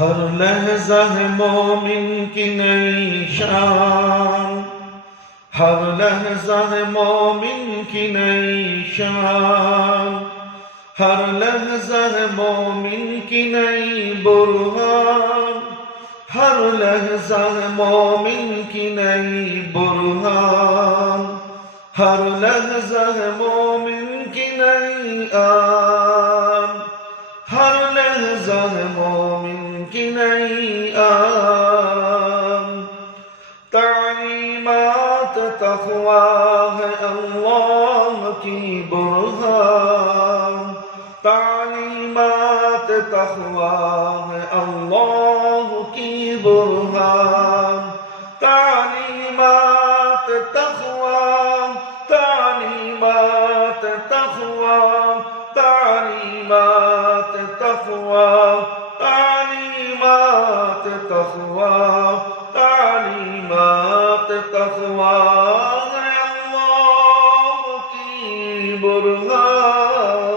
ہر لحظہ ہے مومن کی نئی شان، ہر لحظہ ہے مومن کی نئی شان، ہر لحظہ ہے مومن کی نئی برہان، ہر لحظہ ہے مومن کی نئی برہان، ہر لحظہ ہے مومن کی نئی آن، ہر لحظہ ہے مومن کی نئی آن۔ تعلیمات تقویٰ ہے اللہ کی برہان، تعلیمات تقویٰ ہے اللہ کی برہان، تعلیمات تقویٰ، تعلیمات تقویٰ، تعلیمات تقویٰ، تعلیمات تقویٰ، تعلیمات تقویٰ ہے اللہ کی برہان،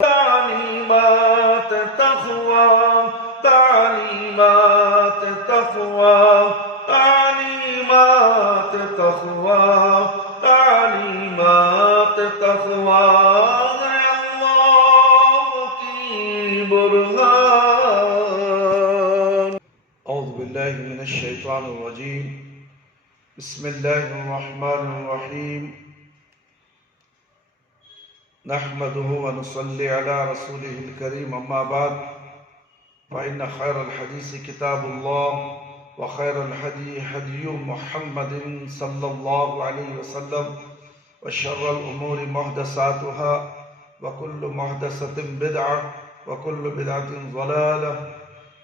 تعلیمات تقویٰ، تعلیمات تقویٰ، تعلیمات تقویٰ، تعلیمات تقویٰ ہے اللہ کی برہان۔ اعوذ باللہ من الشیطان الرجیم، بسم اللہ الرحمن الرحیم، نحمده ونصلي على رسوله الكريم، اما بعد فإن خير الحديث كتاب الله، وخير الهدي هدي محمد صلى الله عليه وسلم، وشر الأمور محدثاتها، وكل محدثة بدعة، وكل بدعة ضلالة،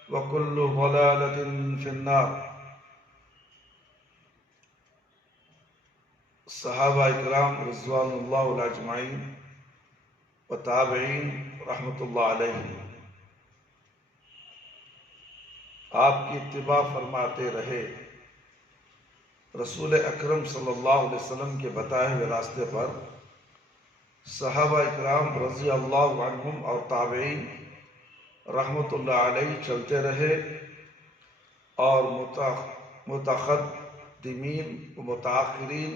وكل ضلالة في النار۔ صحابہ اکرام رضوان اللہ اجمعین و تابعین رحمۃ اللہ علیہ آپ کی اتباع فرماتے رہے، رسول اکرم صلی اللہ علیہ وسلم کے بتائے ہوئے راستے پر صحابہ اکرام رضی اللہ عنہم اور تابعین رحمۃ اللہ علیہ چلتے رہے، اور متقدمین و متاخرین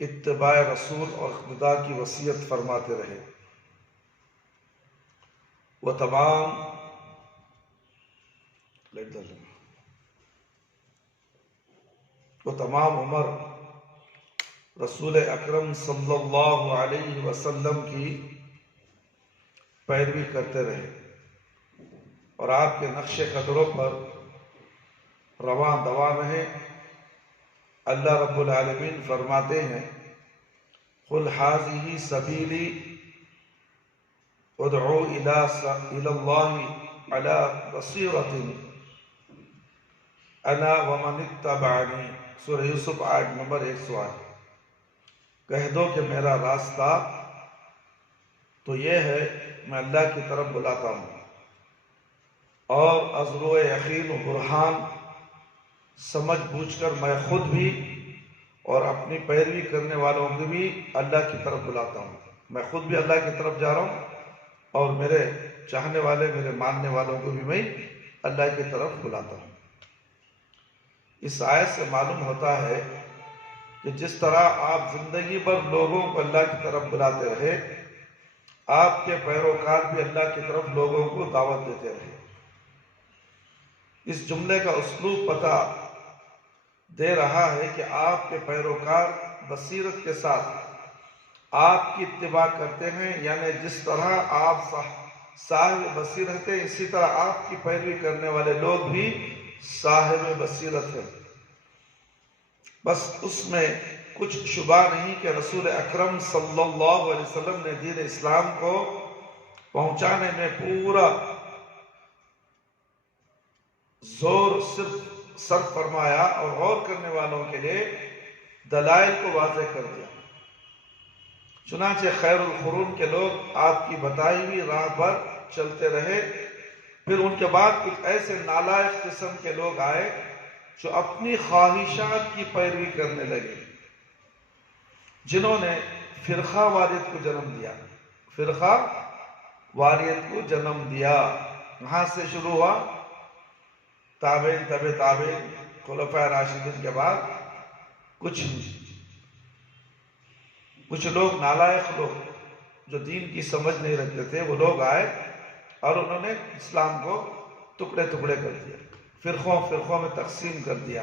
اتباع رسول اور اقتداء کی وصیت فرماتے رہے۔ وہ تمام عمر رسول اکرم صلی اللہ علیہ وسلم کی پیروی کرتے رہے، اور آپ کے نقش قدروں پر رواں دواں رہے۔ اللہ رب العالمین فرماتے ہیں، قُلْ هَٰذِهِ سَبِيلِي اُدْعُو إِلَى اللَّهِ عَلَىٰ بَصِيرَةٍ أَنَا وَمَنِ اتَّبَعَنِي، سورہ یوسف آیت نمبر 108۔ کہہ دو کہ میرا راستہ تو یہ ہے، میں اللہ کی طرف بلاتا ہوں، اور از روئے یقین و برہان سمجھ بوجھ کر میں خود بھی اور اپنی پیروی کرنے والوں کو بھی اللہ کی طرف بلاتا ہوں۔ میں خود بھی اللہ کی طرف جا رہا ہوں، اور میرے چاہنے والے، میرے ماننے والوں کو بھی میں اللہ کی طرف بلاتا ہوں۔ اس آیت سے معلوم ہوتا ہے کہ جس طرح آپ زندگی بھر لوگوں کو اللہ کی طرف بلاتے رہے، آپ کے پیروکار بھی اللہ کی طرف لوگوں کو دعوت دیتے رہے۔ اس جملے کا اسلوب پتہ دے رہا ہے کہ آپ کے پیروکار بصیرت کے ساتھ آپ کی اتباع کرتے ہیں، یعنی جس طرح آپ صاحب بصیرت ہیں، اسی طرح آپ کی پیروی کرنے والے لوگ بھی صاحب بصیرت ہیں۔ بس اس میں کچھ شبہ نہیں کہ رسول اکرم صلی اللہ علیہ وسلم نے دین اسلام کو پہنچانے میں پورا زور صرف فرمایا، اور غور کرنے والوں کے لیے دلائل کو واضح کر دیا۔ چنانچہ خیر القرون کے لوگ آپ کی بتائی ہوئی راہ پر چلتے رہے، پھر ان کے بعد کچھ ایسے نالائق قسم کے لوگ آئے جو اپنی خواہشات کی پیروی کرنے لگے، جنہوں نے فرقہ واریت کو جنم دیا، فرقہ واریت کو جنم دیا۔ وہاں سے شروع ہوا، تابعین، تبع تابعین، خلفائے راشدین کے بعد کچھ لوگ، نالائق لوگ جو دین کی سمجھ نہیں رکھتے تھے، وہ لوگ آئے اور انہوں نے اسلام کو ٹکڑے ٹکڑے کر دیا، فرقوں میں تقسیم کر دیا۔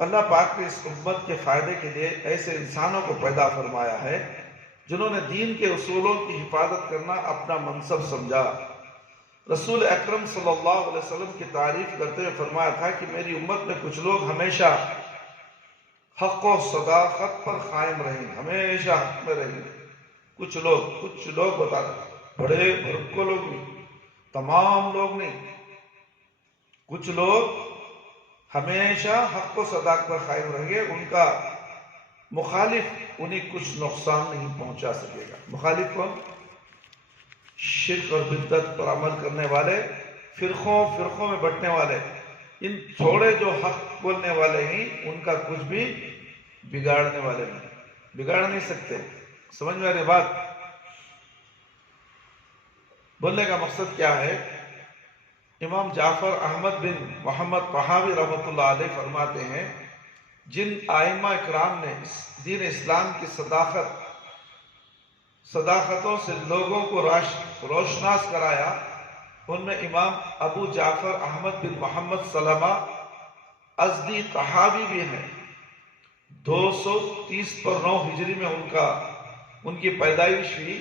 اللہ پاک نے اس امت کے فائدے کے لیے ایسے انسانوں کو پیدا فرمایا ہے جنہوں نے دین کے اصولوں کی حفاظت کرنا اپنا منصب سمجھا۔ رسول اکرم صلی اللہ علیہ وسلم کی تعریف کرتے ہوئے فرمایا تھا کہ میری امت میں کچھ لوگ ہمیشہ حق و صداقت پر قائم رہیں، ہمیشہ حق میں رہیں گے۔ کچھ لوگ بتا رہے، بڑے بھرکو لوگ نہیں، تمام لوگ نہیں، کچھ لوگ ہمیشہ حق و صداقت پر قائم رہیں گے، ان کا مخالف انہیں کچھ نقصان نہیں پہنچا سکے گا۔ مخالف کون؟ شرک اور بدعت پر عمل کرنے والے، فرقوں میں بٹنے والے، ان تھوڑے جو حق بولنے والے ہیں ان کا کچھ بھی بگاڑنے والے نہیں، بگاڑ نہیں سکتے۔ سمجھ میں آ رہی بات؟ بولنے کا مقصد کیا ہے؟ امام جعفر احمد بن محمد طحاوی رحمۃ اللہ علیہ فرماتے ہیں، جن ائمہ اکرام نے دین اسلام کی صداقتوں سے لوگوں کو روشناس کرایا، ان میں امام ابو جعفر احمد بن محمد سلمہ ازدی طحاوی بھی ہیں۔ 230/9 ہجری میں ان کی پیدائش ہوئی،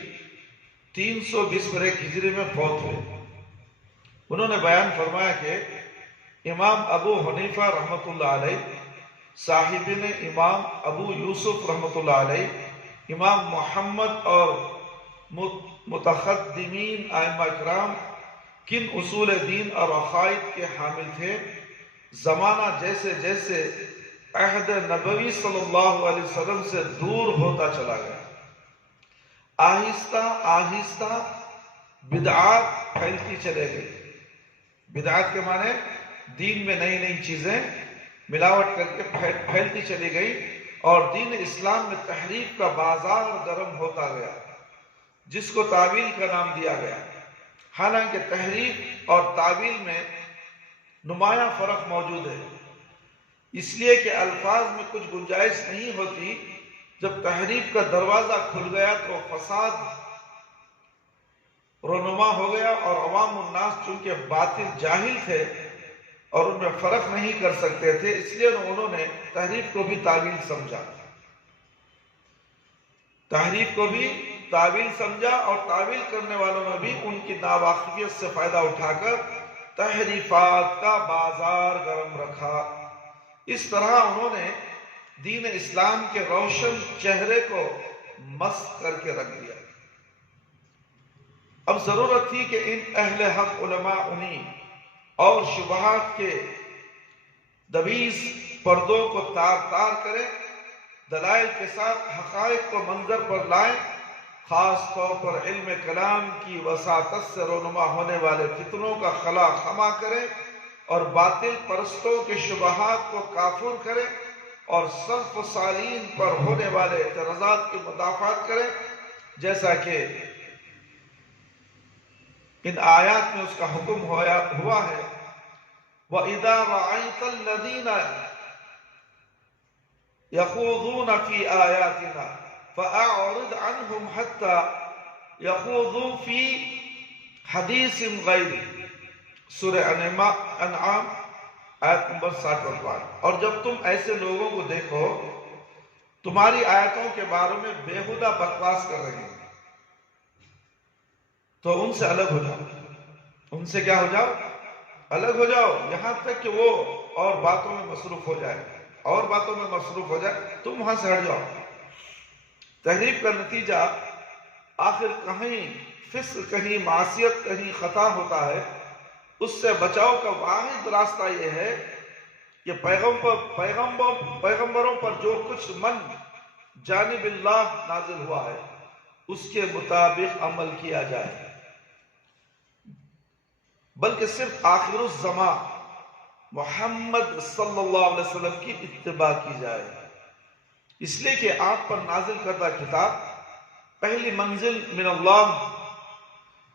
320 ہجری میں فوت ہوئے۔ انہوں نے بیان فرمایا کہ امام ابو حنیفہ رحمۃ اللہ علیہ، صاحبین امام ابو یوسف رحمۃ اللہ علیہ، امام محمد اور متقدمین ائمہ کرام کن اصول دین اور عقائد کے حامل تھے؟ زمانہ جیسے جیسے عہد نبوی صلی اللہ علیہ وسلم سے دور ہوتا چلا گیا، آہستہ آہستہ بدعات پھیلتی چلے گئی۔ بدعات کے معنی دین میں نئی نئی چیزیں ملاوٹ کر کے پھیلتی چلی گئی، اور دین اسلام میں تحریف کا بازار گرم ہوتا گیا، جس کو تعویل کا نام دیا گیا۔ حالانکہ تحریف اور تعویل میں نمایاں فرق موجود ہے، اس لیے کہ الفاظ میں کچھ گنجائش نہیں ہوتی۔ جب تحریف کا دروازہ کھل گیا تو فساد رونما ہو گیا، اور عوام الناس چونکہ باطل جاہل تھے اور ان میں فرق نہیں کر سکتے تھے، اس لیے انہوں نے تحریف کو بھی تعویل سمجھا، تحریف کو بھی تعویل سمجھا، اور تعویل کرنے والوں نے بھی ان کی ناواقفیت سے فائدہ اٹھا کر تحریفات کا بازار گرم رکھا۔ اس طرح انہوں نے دین اسلام کے روشن چہرے کو مسخ کر کے رکھ دیا۔ اب ضرورت تھی کہ ان اہل حق علماء انہیں اور شبہات کے دبیز پردوں کو تار تار کریں، دلائل کے ساتھ حقائق کو منظر پر لائیں، خاص طور پر علم کلام کی وساطت سے رونما ہونے والے فتنوں کا خلا خما کریں، اور باطل پرستوں کے شبہات کو کافر کریں، اور سلف صالحین پر ہونے والے اعتراضات کی مدافعت کریں، جیسا کہ ان آیات میں اس کا حکم ہوا ہے۔ وَإِذَا رَأَيْتَ الَّذِينَ يَخُوضُونَ فِي آيَاتِنَا فَأَعْرِضْ عَنْهُمْ حَتَّى يَخُوضُوا فِي حَدِيثٍ غَيْرِهِ، سورہ انعام آیت نمبر 60۔ اور جب تم ایسے لوگوں کو دیکھو تمہاری آیتوں کے بارے میں بےہودہ بکواس کر رہے ہیں، تو ان سے الگ ہو جاؤ۔ ان سے کیا ہو جاؤ؟ الگ ہو جاؤ، یہاں تک کہ وہ اور باتوں میں مصروف ہو جائے، تم وہاں سے ہٹ جاؤ۔ تحریف کا نتیجہ آخر کہیں فسق، کہیں معصیت، کہیں خطا ہوتا ہے۔ اس سے بچاؤ کا واحد راستہ یہ ہے کہ پیغمبروں پر جو کچھ من جانب اللہ نازل ہوا ہے اس کے مطابق عمل کیا جائے، بلکہ صرف آخر الزمان محمد صلی اللہ علیہ وسلم کی اتباع کی جائے، اس لیے کہ آپ پر نازل کردہ کتاب پہلی منزل من اللہ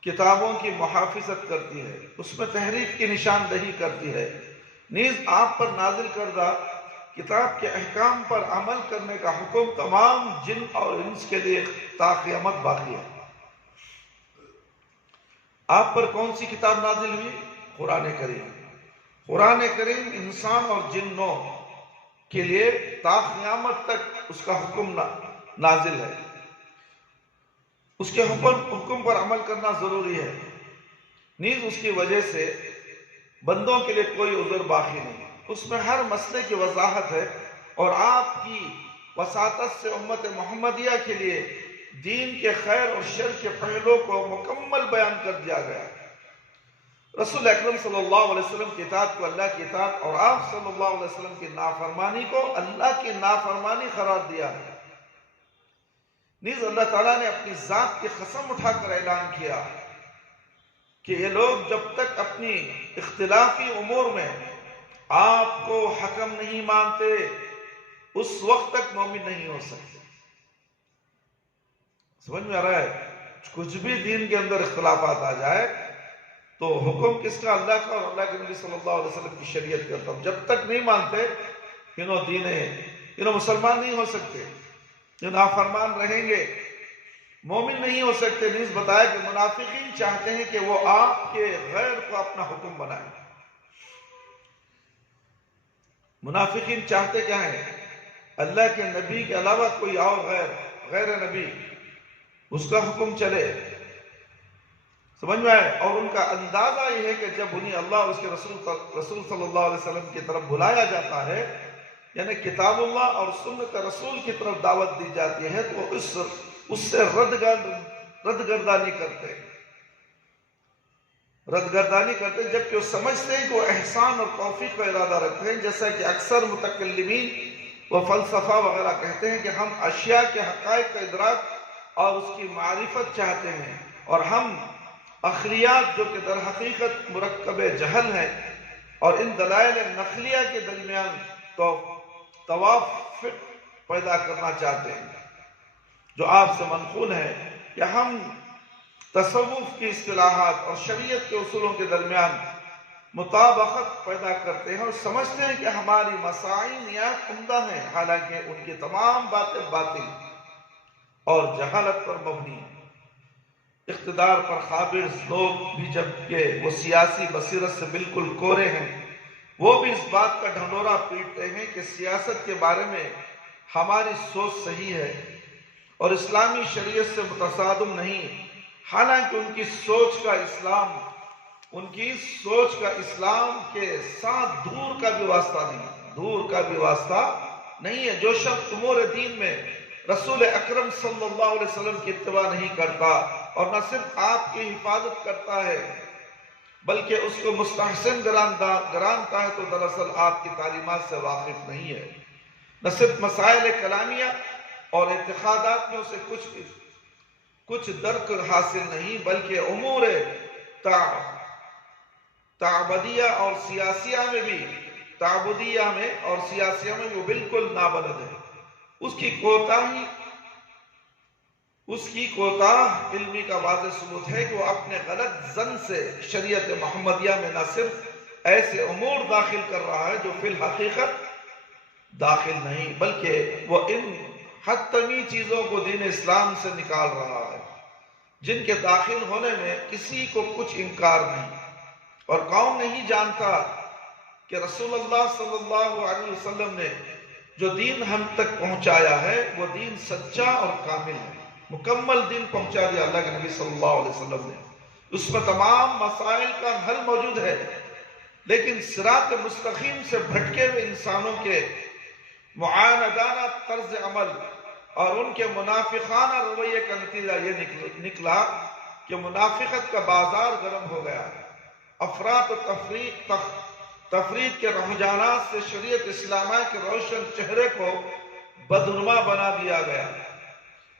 کتابوں کی محافظت کرتی ہے، اس میں تحریف کی نشاندہی کرتی ہے، نیز آپ پر نازل کردہ کتاب کے احکام پر عمل کرنے کا حکم تمام جن اور انس کے لیے تا قیامت باقی ہے۔ آپ پر کون سی کتاب نازل ہوئی؟ قرآن کریم۔ قرآن کریم انسان اور جنوں کے لیے تا قیامت تک اس کا حکم نازل ہے، اس کے حکم پر عمل کرنا ضروری ہے، نیز اس کی وجہ سے بندوں کے لیے کوئی عذر باقی نہیں۔ اس میں ہر مسئلے کی وضاحت ہے اور آپ کی وساطت سے امت محمدیہ کے لیے دین کے خیر اور شر کے پہلو کو مکمل بیان کر دیا گیا۔ رسول اکرم صلی اللہ علیہ وسلم کی اطاعت کو اللہ کی اطاعت اور آپ صلی اللہ علیہ وسلم کی نافرمانی کو اللہ کی نافرمانی قرار دیا ہے۔ نیز اللہ تعالیٰ نے اپنی ذات کی قسم اٹھا کر اعلان کیا کہ یہ لوگ جب تک اپنی اختلافی امور میں آپ کو حکم نہیں مانتے اس وقت تک مومن نہیں ہو سکتے۔ سمجھ میں آ رہا ہے؟ کچھ بھی دین کے اندر اختلافات آ جائے تو حکم کس کا؟ اللہ کا اور اللہ کے نبی صلی اللہ علیہ وسلم کی شریعت کا۔ تب جب تک نہیں مانتے مسلمان نہیں ہو سکتے، جو نافرمان رہیں گے مومن نہیں ہو سکتے۔ نیز بتایا کہ منافقین چاہتے ہیں کہ وہ آپ کے غیر کو اپنا حکم بنائیں۔ منافقین چاہتے کیا ہیں؟ اللہ کے نبی کے علاوہ کوئی اور غیر نبی اس کا حکم چلے۔ سمجھ میں آئے؟ اور ان کا اندازہ یہ ہے کہ جب انہیں اللہ اور اس کے رسول صلی اللہ علیہ وسلم کی طرف بلایا جاتا ہے، یعنی کتاب اللہ اور سنت رسول کی طرف دعوت دی جاتی ہے، تو اس سے ردگردانی کرتے جبکہ وہ سمجھتے ہیں کہ وہ احسان اور توفیق کا ارادہ رکھتے ہیں، جیسا کہ اکثر متکلمین و فلسفہ وغیرہ کہتے ہیں کہ ہم اشیاء کے حقائق کا ادراک اور اس کی معرفت چاہتے ہیں، اور ہم اخریات جو کہ در حقیقت مرکب جہل ہیں اور ان دلائل نقلیہ کے درمیان توافق پیدا کرنا چاہتے ہیں جو آپ سے منقول ہے، کہ ہم تصوف کی اصطلاحات اور شریعت کے اصولوں کے درمیان مطابقت پیدا کرتے ہیں اور سمجھتے ہیں کہ ہماری مسائل نیات عمدہ ہیں، حالانکہ ان کی تمام باتیں باطل اور جہالت پر مبنی ہیں۔ اقتدار پر قابض لوگ بھی جبکہ وہ سیاسی بصیرت سے بالکل کورے ہیں، وہ بھی اس بات کا ڈھنڈورا پیٹتے ہیں کہ سیاست کے بارے میں ہماری سوچ صحیح ہے اور اسلامی شریعت سے متصادم نہیں، حالانکہ ان کی سوچ کا اسلام کے ساتھ دور کا بھی واسطہ نہیں ہے۔ جو شخص امور دین میں رسول اکرم صلی اللہ علیہ وسلم کی اتباع نہیں کرتا اور نہ صرف آپ کی حفاظت کرتا ہے بلکہ اس کو مستحسن گرانتا ہے، تو دراصل آپ کی تعلیمات سے واقف نہیں ہے۔ نہ صرف مسائل کلامیہ اور اعتقادات میں اسے کچھ درک حاصل نہیں، بلکہ امور تعبدیہ اور سیاسیہ میں وہ بالکل نابلد ہے۔ اس کی کوتاہ علمی کا واضح ثبوت ہے کہ وہ اپنے غلط ظن سے شریعت محمدیہ میں نہ صرف ایسے امور داخل کر رہا ہے جو فی الحقیقت داخل نہیں، بلکہ وہ ان حتمی چیزوں کو دین اسلام سے نکال رہا ہے جن کے داخل ہونے میں کسی کو کچھ انکار نہیں، اور کون نہیں جانتا کہ رسول اللہ صلی اللہ علیہ وسلم نے جو دین ہم تک پہنچایا ہے وہ دین سچا اور کامل ہے۔ مکمل دین پہنچا دیا اللہ کے نبی صلی اللہ علیہ وسلم نے، اس میں تمام مسائل کا حل موجود ہے، لیکن صراط مستقیم سے بھٹکے ہوئے انسانوں کے معاندانہ طرز عمل اور ان کے منافقانہ رویے کا نتیجہ یہ نکلا کہ منافقت کا بازار گرم ہو گیا، افراط و تفریق کے رجحانات سے شریعت اسلامیہ کے روشن چہرے کو بدنما بنا دیا گیا،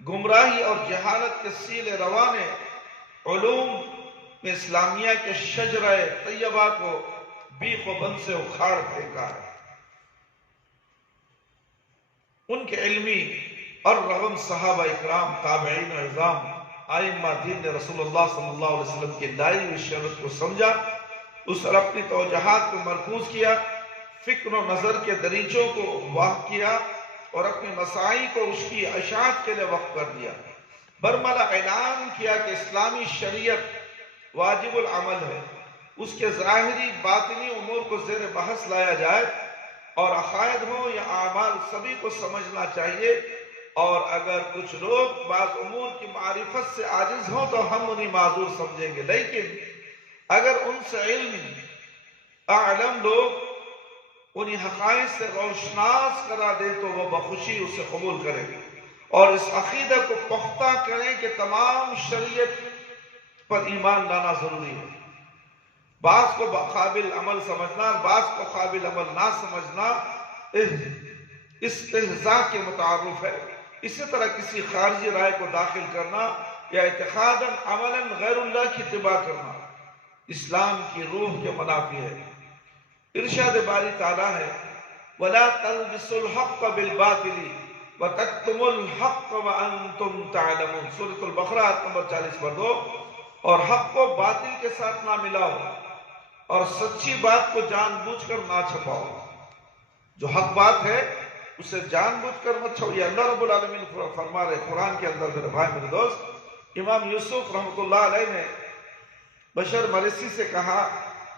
گمراہی اور جہالت کے سیل روانے علوم اسلامیہ کے شجرہ طیبہ کو بیخ و بن سے اکھاڑ پھینکا ہے۔ ان کے علمی اور رغم صحابہ اکرام، تابعین و عظام آئمہ دین نے رسول اللہ صلی اللہ علیہ وسلم کی لائی ہوئی شریعت کو سمجھا، اس پر اپنی توجہات کو مرکوز کیا، فکر و نظر کے دریچوں کو واضح کیا اور اپنے مسائی کو اس کی اشاعت کے لیے وقف کر دیا۔ برملا اعلان کیا کہ اسلامی شریعت واجب العمل ہے، اس کے ظاہری باطنی امور کو زیر بحث لایا جائے اور عقائد ہوں یا اعمال سبھی کو سمجھنا چاہیے، اور اگر کچھ لوگ بعض امور کی معرفت سے عاجز ہوں تو ہم انہیں معذور سمجھیں گے، لیکن اگر ان سے علم اعلم لوگ انہیں حقائق سے روشناس کرا دے تو وہ بخوشی اسے قبول کریں اور اس عقیدہ کو پختہ کریں کہ تمام شریعت پر ایمان لانا ضروری ہے۔ بعض کو قابل عمل سمجھنا، بعض کو قابل عمل نہ سمجھنا استہزاء کے متعارف ہے۔ اسی طرح کسی خارجی رائے کو داخل کرنا یا اعتقاداً عملاً غیر اللہ کی اتباع کرنا اسلام کی روح کے منافی ہے۔ ارشاد باری تعالیٰ ہے وَلَا تَلْبِسُوا الْحَقَّ بِالْبَاطِلِ وَتَكْتُمُوا الْحَقَّ وَأَنْتُمْ تَعْلَمُونَ، سورۃ البقرہ آیت نمبر 40/2۔ اور حق کو باطل کے ساتھ نہ ملاؤ اور سچی بات کو جان بوجھ کر نہ چھپاؤ۔ جو حق بات ہے اسے جان بوجھ کر مت چھپاؤ۔ یہ اللہ رب العالمین فرما رہے قرآن کے اندر۔ میرے بھائی میرے دوست، امام یوسف رحمۃ اللہ علیہ نے بشر مرسی سے کہا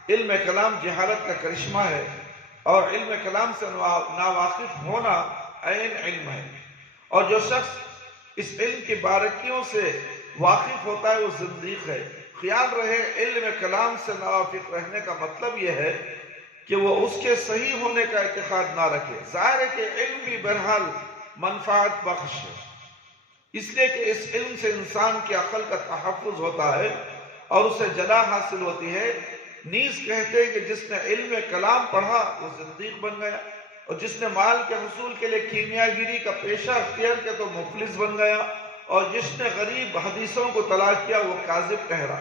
علم کلام جہالت کا کرشمہ ہے اور علم کلام سے ناواقف ہونا عین علم ہے، اور جو شخص اس علم کی باریکیوں سے واقف ہوتا ہے وہ زندیق ہے۔ خیال رہے علم کلام سے ناواقف رہنے کا مطلب یہ ہے کہ وہ اس کے صحیح ہونے کا اعتقاد نہ رکھے۔ ظاہر ہے کہ علم بھی بہرحال منفعت بخش ہے، اس لیے کہ اس علم سے انسان کی عقل کا تحفظ ہوتا ہے اور اسے جلا حاصل ہوتی ہے۔ نیز کہتے ہیں کہ جس نے علم کلام پڑھا وہ زندیق بن گیا، اور جس نے مال کے حصول کے لیے کیمیا گیری کا پیشہ اختیار کیا تو مفلس بن گیا، اور جس نے غریب حدیثوں کو تلاش کیا وہ کاذب ٹھہرا۔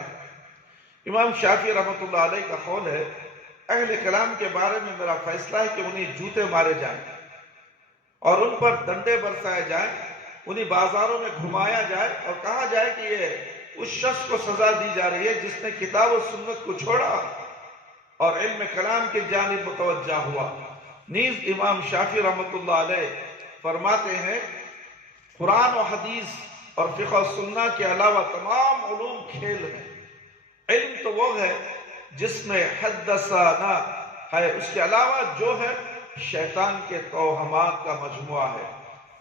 امام شافعی رحمۃ اللہ علیہ کا قول ہے اہل کلام کے بارے میں میرا فیصلہ ہے کہ انہیں جوتے مارے جائیں اور ان پر ڈنڈے برسائے جائیں، انہیں بازاروں میں گھمایا جائے اور کہا جائے کہ یہ اس شخص کو سزا دی جا رہی ہے جس نے کتاب و سنت کو چھوڑا اور علم کلام کی جانب متوجہ ہوا۔ نیز امام شافعی رحمۃ اللہ علیہ فرماتے ہیں قرآن و حدیث اور فقہ و سنت کے علاوہ تمام علوم کھیل ہیں۔ علم تو وہ ہے جس میں حدثنا ہے، اس کے علاوہ جو ہے شیطان کے توہمات کا مجموعہ ہے۔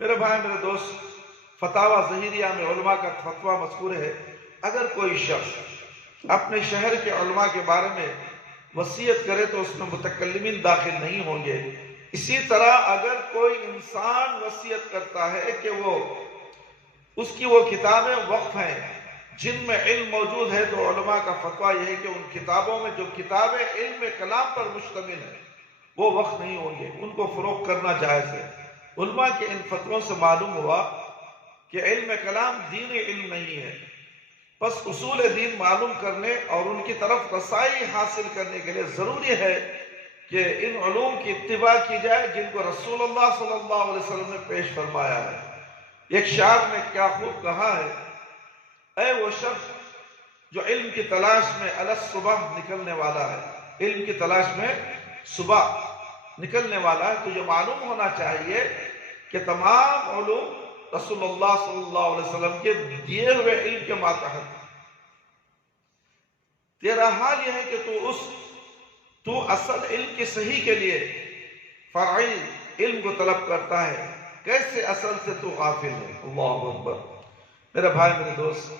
میرے بھائی میرے دوست، فتاوی ظہیریہ میں علماء کا فتویٰ مذکور ہے اگر کوئی شخص اپنے شہر کے علماء کے بارے میں وصیت کرے تو اس میں متکلمین داخل نہیں ہوں گے۔ اسی طرح اگر کوئی انسان وصیت کرتا ہے کہ اس کی وہ کتابیں وقف ہیں جن میں علم موجود ہے تو علماء کا فتویٰ یہ ہے کہ ان کتابوں میں جو کتابیں علم کلام پر مشتمل ہیں وہ وقف نہیں ہوں گے، ان کو فروغ کرنا جائز ہے۔ علماء کے ان فتووں سے معلوم ہوا کہ علم کلام دینی علم نہیں ہے، بس اصول دین معلوم کرنے اور ان کی طرف رسائی حاصل کرنے کے لیے ضروری ہے کہ ان علوم کی اتباع کی جائے جن کو رسول اللہ صلی اللہ علیہ وسلم نے پیش فرمایا ہے۔ ایک شاعر نے کیا خوب کہا ہے، اے وہ شخص جو علم کی تلاش میں صبح نکلنے والا ہے، علم کی تلاش میں صبح نکلنے والا ہے، تو یہ معلوم ہونا چاہیے کہ تمام علوم رسول اللہ صلی اللہ علیہ وسلم کے دیے ہوئے علم کے ماتحت۔ تیرا حال یہ ہے کہ تو اصل علم کی صحیح کے لیے فرعی علم کو طلب کرتا ہے، کیسے اصل سے تو غافل ہے۔ اللہ اکبر۔ میرے بھائی میرے دوست،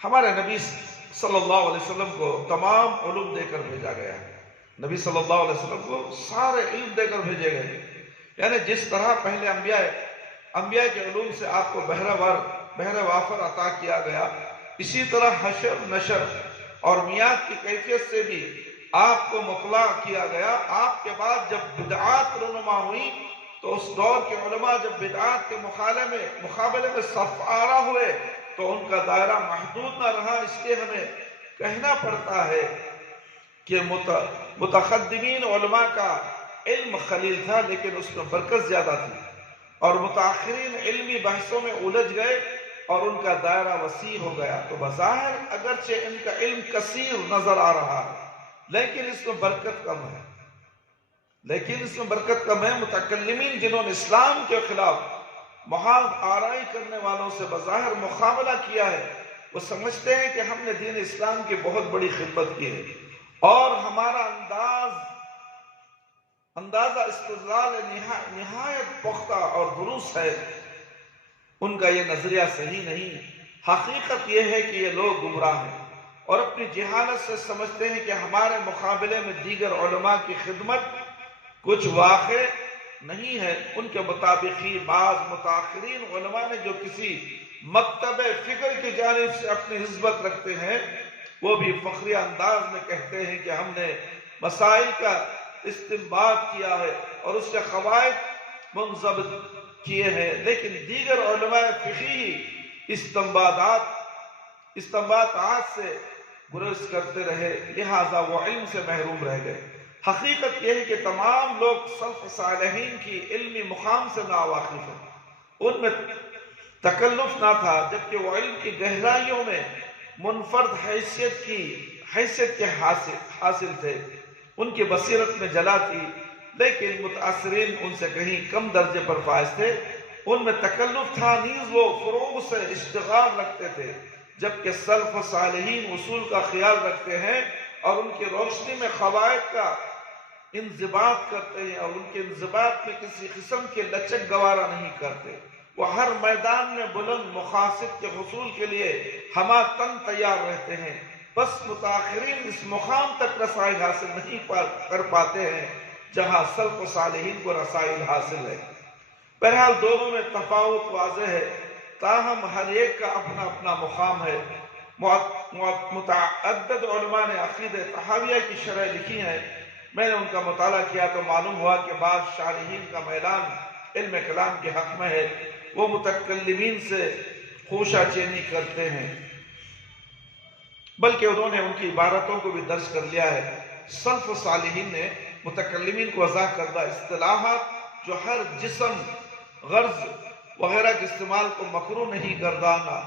ہمارے نبی صلی اللہ علیہ وسلم کو تمام علوم دے کر بھیجا گیا ہے۔ نبی صلی اللہ علیہ وسلم کو سارے علم دے کر بھیجے گئے، یعنی جس طرح پہلے انبیاء کے علوم سے آپ کو بہرہ وافر عطا کیا گیا، اسی طرح حشر نشر اور میعاد کی کیفیت سے بھی آپ کو مطلع کیا گیا۔ آپ کے بعد جب بدعات رونما ہوئی تو اس دور کے علماء جب بدعات کے مقابلے میں صف آرا ہوئے تو ان کا دائرہ محدود نہ رہا، اس لیے ہمیں کہنا پڑتا ہے کہ متقدمین علماء کا علم قلیل تھا لیکن اس میں برکت زیادہ تھی، اور متاخرین علمی بحثوں میں الجھ گئے اور ان کا دائرہ وسیع ہو گیا، تو بظاہر اگرچہ ان کا علم کثیر نظر آ رہا ہے لیکن اس میں برکت کم ہے۔ متکلمین جنہوں نے اسلام کے خلاف محاذ آرائی کرنے والوں سے بظاہر مقابلہ کیا ہے، وہ سمجھتے ہیں کہ ہم نے دین اسلام کی بہت بڑی خدمت کی ہے اور ہمارا اندازہ استدلال نہایت پختہ اور درست ہے۔ ان کا یہ نظریہ صحیح نہیں۔ حقیقت یہ ہے کہ یہ لوگ گمراہ ہیں اور اپنی جہالت سے سمجھتے ہیں کہ ہمارے مقابلے میں دیگر علماء کی خدمت کچھ واقع نہیں ہے۔ ان کے مطابق ہی بعض متاخرین علماء نے جو کسی مکتب فکر کی جانب سے اپنی نسبت رکھتے ہیں، وہ بھی فخری انداز میں کہتے ہیں کہ ہم نے مسائل کا استنباط کیا ہے اور اس کے قواعد منضبط کیے ہیں، لیکن دیگر علماء فقہی استنباطات سے گریز کرتے رہے، لہذا وہ علم سے محروم رہ گئے۔ حقیقت یہ ہے کہ تمام لوگ سلف صالحین کی علمی مقام سے ناواقف ہیں، ان میں تکلف نہ تھا، جبکہ وہ علم کی گہرائیوں میں منفرد حیثیت کے حاصل تھے، ان کی بصیرت میں جلا تھی، لیکن متاثرین ان سے کہیں کم درجے پر فائز تھے۔ ان میں تکلف تھا، نیز وہ فروغ سے اشتغال رکھتے تھے، جبکہ سلف صالحین اصول کا خیال رکھتے ہیں اور ان کی روشنی میں قواعد کا انضباط کرتے ہیں اور ان کے انضباط میں کسی قسم کے لچک گوارا نہیں کرتے۔ وہ ہر میدان میں بلند مقاصد کے حصول کے لیے ہمہ تن تیار رہتے ہیں۔ بس متاخرین اس مقام تک رسائی حاصل نہیں کر پاتے ہیں جہاں سلف و صالحین کو رسائل حاصل ہے۔ بہرحال دونوں میں تفاوت واضح ہے، تاہم ہر ایک کا اپنا اپنا مقام ہے۔ متعدد علماء نے عقیدہ طحاویہ کی شرح لکھی ہے۔ میں نے ان کا مطالعہ کیا تو معلوم ہوا کہ بعض شارحین کا میلان علم کلام کے حق میں ہے، وہ متکلمین سے خوشہ چینی کرتے ہیں، بلکہ انہوں نے ان کی عبارتوں کو بھی درج کر لیا ہے۔ سلف و صالحین نے متکلمین کو وضع کردہ اصطلاحات جو ہر جسم، غرض وغیرہ کے استعمال کو مکروہ نہیں گردانا،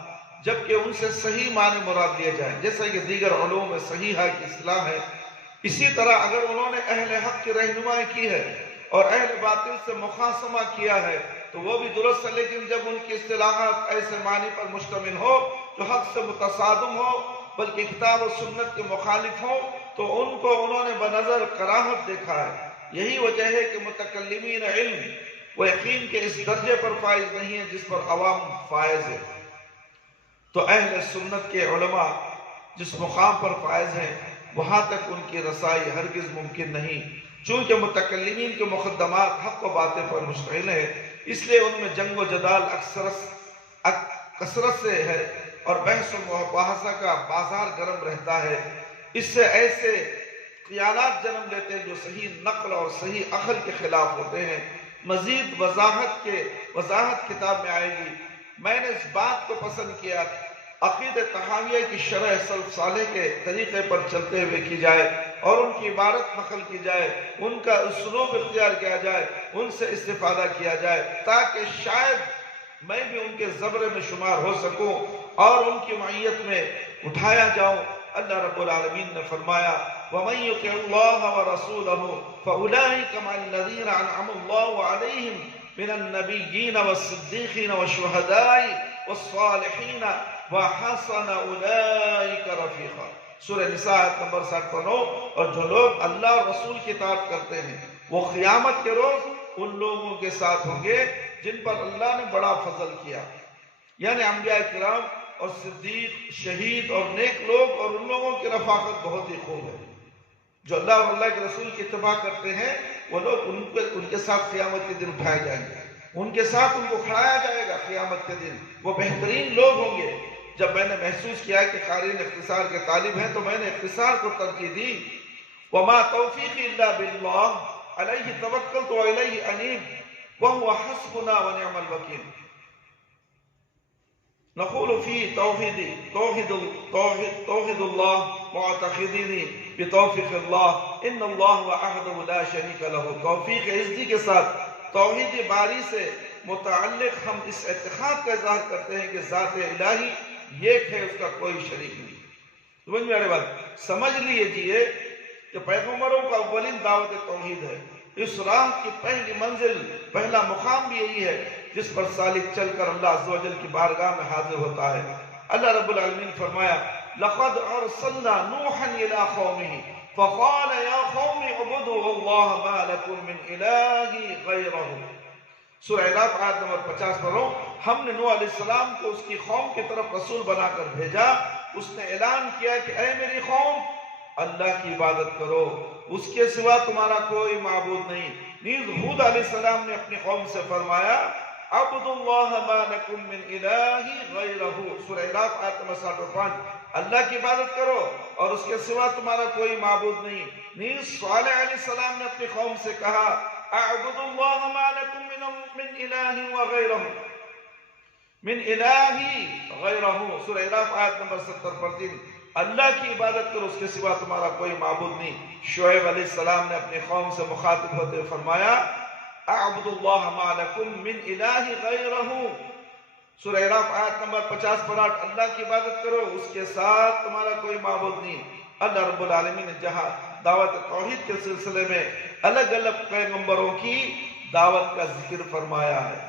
جبکہ ان سے صحیح معنی مراد لیا جائے، جیسا کہ دیگر علوم میں صحیحہ کی اصطلاح ہے۔ اسی طرح اگر انہوں نے اہل حق کی رہنمائی کی ہے اور اہل باطل سے مخاصمہ کیا ہے تو وہ بھی درست ہے، لیکن جب ان کی اصطلاحات ایسے معنی پر مشتمل ہو جو حق سے متصادم ہو بلکہ کتاب و سنت کے مخالف ہو تو ان کو انہوں نے بنظر کراہت دیکھا ہے۔ یہی وجہ ہے کہ متکلمین علم و یقین کے اس درجے پر فائز نہیں ہے جس پر عوام فائز ہے، تو اہل سنت کے علماء جس مقام پر فائز ہیں وہاں تک ان کی رسائی ہرگز ممکن نہیں۔ چونکہ متکلمین کے مقدمات حق و باطل پر مشتمل ہے، اس لیے ان میں جنگ و جدال کثرت سے ہے اور بحث و مباحثہ کا بازار گرم رہتا ہے۔ اس سے ایسے خیالات جنم لیتے ہیں جو صحیح نقل اور صحیح عقل کے خلاف ہوتے ہیں۔ مزید وضاحت کتاب میں آئے گی۔ میں نے اس بات کو پسند کیا عقیدہ طحاویہ کی شرح سلف صالح کے طریقے پر چلتے ہوئے کی جائے اور ان کی عبارت نقل کی جائے، ان کا اسلوب اختیار کیا جائے، ان سے استفادہ کیا جائے، تاکہ شاید میں بھی ان کے زبر میں شمار ہو سکوں اور ان کی معیت میں اٹھایا جاؤں۔ اللہ رب العالمین نے فرمایا وَمَن يُطِعِ اللَّهَ وَرَسُولَهُ فَأُولَٰئِكَ مَعَ الَّذِينَ أَنْعَمَ اللَّهُ عَلَيْهِمْ مِنَ النَّبِيِّينَ وَالصِّدِّيقِينَ وَالشُّهَدَاءِ وَالصَّالِحِينَ وَحَسُنَ أُولَٰئِكَ رَفِيقًا۔ سورہ نساء آیت نمبر 709۔ اور جو لوگ اللہ اور رسول کی اطاعت کرتے ہیں وہ قیامت کے روز ان لوگوں کے ساتھ ہوں گے جن پر اللہ نے بڑا فضل کیا، یعنی انبیاء کرام اور صدیق، شہید اور نیک لوگ، اور ان لوگوں کی رفاقت بہت ہی خوب ہے۔ جو اللہ اور اللہ کے رسول کی اتباع کرتے ہیں وہ لوگ ان کے ساتھ قیامت کے دن اٹھائے جائیں گے، ان کے ساتھ ان کو کھڑایا جائے گا قیامت کے دن، وہ بہترین لوگ ہوں گے۔ جب میں نے محسوس کیا کہ قارئین اختصار کے طالب ہیں تو میں نے اختصار کو ترجیح دی۔ وَمَا تَوْفِيقِي إِلَّا بِاللَّهِ عَلَيْهِ تَوَكَّلْتُ وَإِلَيْهِ أَنِيبُ وَهُوَ حَسْبُنَا وَنِعْمَ الْوَكِيلُ۔ نقول في توحيد الله معتقدين بتوفيق الله ان الله وحده لا شريك له۔ توفیق ازدی کے ساتھ توحید باری سے متعلق ہم اس اعتقاد کا اظہار کرتے ہیں کہ ذات الہی ایک ہے، اس کا کوئی شریک نہیں۔ سمجھ میں آ رہی بات؟ سمجھ لیجئے کہ پیغمبروں کا اولین دعوت توحید ہے۔ اس راہ کی پہلی منزل، پہلا مقام بھی یہی ہے جس پر سالک چل کر اللہ عز و جل کی بارگاہ میں حاضر ہوتا ہے۔ اللہ رب العالمین فرمایا لَقَدْ أَرْسَلْنَا نُوحًا إِلَىٰ قَوْمِهِ فَقَالَ يَا قَوْمِ اعْبُدُوا اللَّهَ مَا لَكُم مِّنْ إِلَٰهٍ غَيْرُهُ۔ سورہ اعراف آیت نمبر 50 پڑھو۔ ہم نے نوح علیہ السلام کو اس کی قوم کی طرف رسول بنا کر بھیجا۔ اس نے اعلان کیا کہ اے میری قوم، اللہ کی عبادت کرو، اس کے سوا تمہارا کوئی معبود نہیں۔ نیز ہود علیہ السلام نے اپنی قوم سے فرمایا عبد اللہ ما لکم من الہ غیرہ۔ سورہ اعراف آیت نمبر 65، اللہ کی عبادت کرو اور اس کے سوا تمہارا کوئی معبود نہیں۔ نیز صالح علیہ السلام نے اپنی قوم سے کہا اعبد اللہ ما لکم من الہ وغیرہ من الہ غیرہ۔ سورہ اعراف آیت نمبر 70 پر 3، اللہ کی عبادت کرو، اس کے سوا تمہارا کوئی معبود نہیں۔ شعیب علیہ السلام نے اپنی قوم سے مخاطب ہوتے ہوئے فرمایا اعبد اللہ ما لکم من الہ غیرہ۔ سورہ اعراف آیت نمبر 50 پر 8، اللہ کی عبادت کرو، اس کے ساتھ تمہارا کوئی معبود نہیں۔ اللہ رب العالمین نے جہاں دعوت توحید کے سلسلے میں الگ الگ پیغمبروں کی دعوت کا ذکر فرمایا ہے،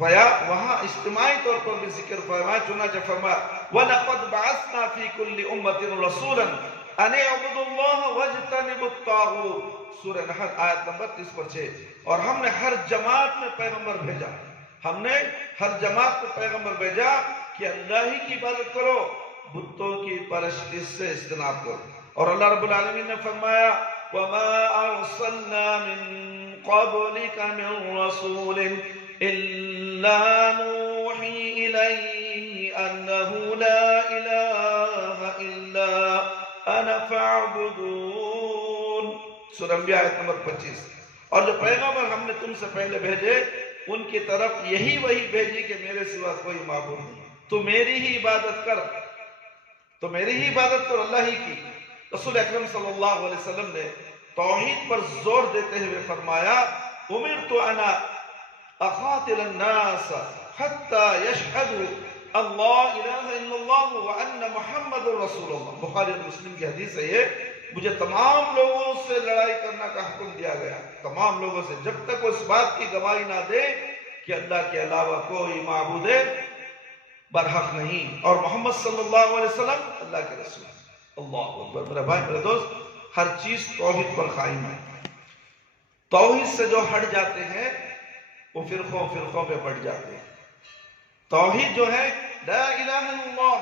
وہاں اجتماعی طور پر بھی ذکر فرمایا۔ چنانچہ فرمایا وَلَقَدْ بَعَثْنَا فِي كُلِّ أُمَّةٍ رَسُولًا أَنِ اعْبُدُوا اللَّهَ وَاجْتَنِبُوا الطَّاغُوتَ۔ سورہ نحل آیت نمبر 30 پر 6۔ اور ہم نے ہر جماعت میں پیغمبر بھیجا، ہم نے ہر جماعت میں پیغمبر بھیجا کہ اللہ ہی کی عبادت کرو، بتوں کی پرستش سے اجتناب کرو۔ اور اللہ رب العالمین نے فرمایا وَمَا أَرْسَلْنَا مِن قَبْلِكَ مِن رَّسُولٍ إِلَّا نُوحِي إِلَيْهِ أَنَّهُ لَا إِلَٰهَ إِلَّا أَنَا فَاعْبُدُونِ۔ سورہ انبیاء آیت نمبر 25۔ اور جو پیغمبر ہم نے تم سے پہلے بھیجے ان کی طرف یہی وحی بھیجی کہ میرے سوا کوئی معبود نہیں، تو میری ہی عبادت کر، تو میری ہی عبادت کر، اللہ ہی کی۔ رسول اکرم صلی اللہ علیہ وسلم نے توحید پر زور دیتے ہوئے فرمایا امرت انا اقاتل الناس حتى يشهدوا اللہ الہ الا اللہ وان محمد رسول اللہ۔ بخاری اور مسلم کی حدیث ہے یہ، مجھے تمام لوگوں سے لڑائی کرنے کا حکم دیا گیا، تمام لوگوں سے، جب تک وہ اس بات کی گواہی نہ دے کہ اللہ کے علاوہ کوئی معبود برحق نہیں اور محمد صلی اللہ علیہ وسلم اللہ کے رسول۔ اللہ اکبر۔ میرے بھائی، میرے دوست، ہر چیز توحید پر قائم ہے۔ توحید سے جو ہٹ جاتے ہیں وہ فرقوں میں بٹ جاتے ہیں۔ توحید جو ہے لا الہ الا اللہ،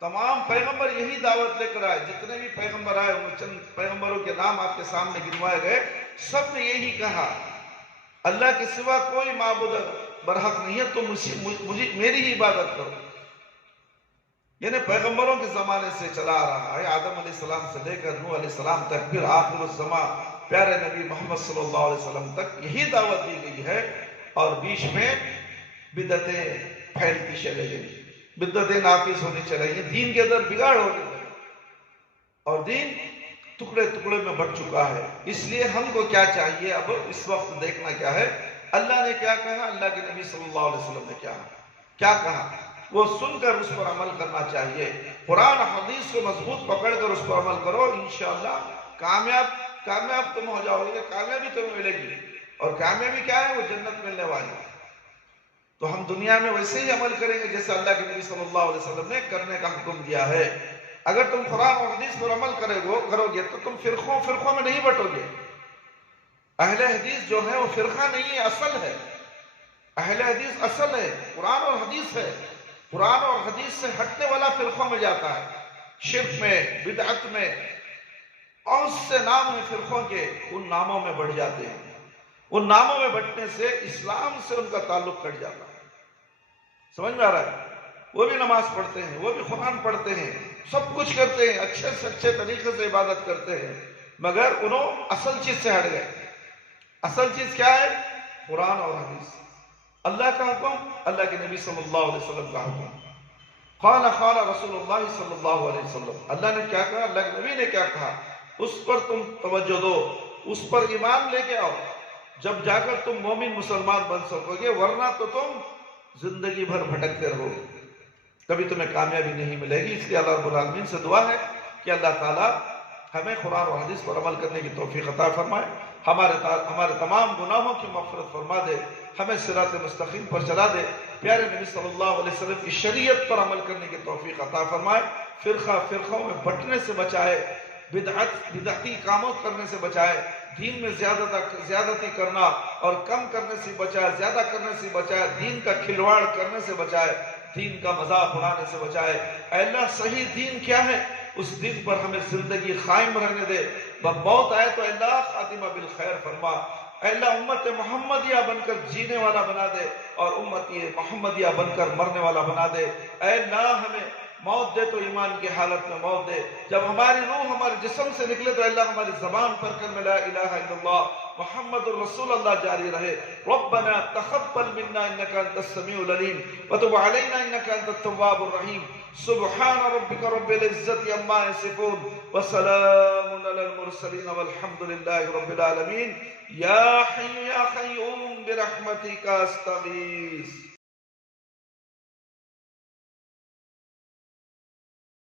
تمام پیغمبر یہی دعوت لے کر آئے، جتنے بھی پیغمبر آئے وہ چند پیغمبروں کے نام آپ کے سامنے گنوائے گئے، سب نے یہی کہا اللہ کے سوا کوئی معبود برحق نہیں ہے، تم میری ہی عبادت کرو۔ یعنی پیغمبروں کے زمانے سے چلا آ رہا ہے، آدم علیہ السلام سے لے کر نوح علیہ السلام تک، پھر آخر الزمان پیارے نبی محمد صلی اللہ علیہ وسلم تک یہی دعوت دی گئی ہے، اور بیچ میں بدعتیں پھیلتی چلی گئی، بدعتیں نافذ ہونی چاہیے، دین کے اندر بگاڑ ہونے لگے اور دین ٹکڑے ٹکڑے میں بٹ چکا ہے۔ اس لیے ہم کو کیا چاہیے اب اس وقت دیکھنا کیا ہے، اللہ نے کیا کہا، اللہ کے نبی صلی اللہ علیہ وسلم نے کیا کہا، وہ سن کر اس پر عمل کرنا چاہیے۔ قرآن حدیث کو مضبوط پکڑ کر اس پر عمل کرو، انشاءاللہ کامیاب تم ہو جاؤ گے، کامیابی تمہیں ملے گی، اور کامیابی کیا ہے، وہ جنت ملنے والی ہے۔ تو ہم دنیا میں ویسے ہی عمل کریں گے جیسے اللہ کے نبی صلی اللہ علیہ وسلم نے کرنے کا حکم دیا ہے۔ اگر تم قرآن اور حدیث پر عمل کرو گے تو تم فرقوں میں نہیں بٹو گے۔ اہل حدیث جو ہے وہ فرقہ نہیں ہے، اصل ہے۔ اہل حدیث اصل ہے، قرآن اور حدیث ہے۔ قرآن اور حدیث سے ہٹنے والا فرقوں میں جاتا ہے، شرک میں، بدعت میں، اور اس سے نام ہیں فرقوں کے، ان ناموں میں بڑھ جاتے ہیں۔ ان ناموں میں بٹنے سے اسلام سے ان کا تعلق کٹ جاتا ہے۔ سمجھ میں آ رہا ہے؟ وہ بھی نماز پڑھتے ہیں، وہ بھی قرآن پڑھتے ہیں، سب کچھ کرتے ہیں، اچھے سے اچھے طریقے سے عبادت کرتے ہیں، مگر انہوں اصل چیز سے ہٹ گئے۔ اصل چیز کیا ہے؟ قرآن اور حدیث، اللہ کا حکم، اللہ کے نبی صلی اللہ علیہ وسلم کا حکم۔ قال رسول اللہ صلی اللہ علیہ وسلم، اللہ نے کیا کہا، اللہ کے نبی نے کیا کہا، اس پر تم توجہ دو، اس پر ایمان لے کے آؤ۔ جب جا کر تم مومن مسلمان بن سکو گے، ورنہ تو تم زندگی بھر بھٹکتے رہو گے، کبھی تمہیں کامیابی نہیں ملے گی۔ اس لیے اللہ رب العالمین سے دعا ہے کہ اللہ تعالیٰ ہمیں قرآن و حدیث پر عمل کرنے کی توفیق عطا فرمائے، ہمارے تمام گناہوں کی مغفرت فرما دے، ہمیں صراط مستقیم پر چلا دے، پیارے نبی صلی اللہ علیہ وسلم کی شریعت پر عمل کرنے کی توفیق عطا فرمائے، فرقوں میں بٹنے سے بچائے، بدعتی کاموں کرنے سے بچائے، دین میں زیادتی کرنا اور کم کرنے سے بچائے، زیادہ کرنے سے بچائے، دین کا کھلواڑ کرنے سے بچائے، دین کا مذاق اڑانے سے بچائے۔ اے اللہ صحیح دین کیا ہے اس دین پر ہمیں زندگی قائم رہنے دے، موت آئے تو اے اللہ خاتمہ بالخیر فرما۔ اے اللہ امت محمدیہ بن کر جینے والا بنا دے اور امتی محمدیہ بن کر مرنے والا بنا دے۔ اے اللہ ہمیں موت دے تو ایمان کی حالت میں موت دے، جب ہماری روح ہمارے جسم سے نکلے تو اللہ ہماری زبان پر کلمہ لا الہ الا اللہ محمد الرسول اللہ جاری رہے۔ ربنا تقبل منا انك انت السميع العليم وتب علينا انك انت التواب الرحيم۔ سبحان ربك رب العزة عما يصفون وسلام على المرسلين والحمد لله رب العالمين۔ يا حي يا قيوم برحمتك استغيث۔